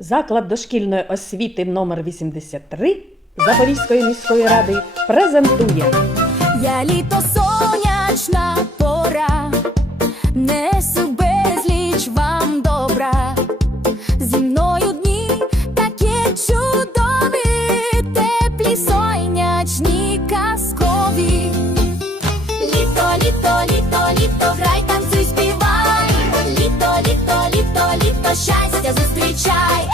Заклад дошкільної освіти номер 83 Запорізької міської ради презентує Я літо соня. чай.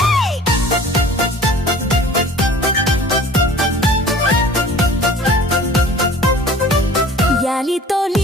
Я літо літо.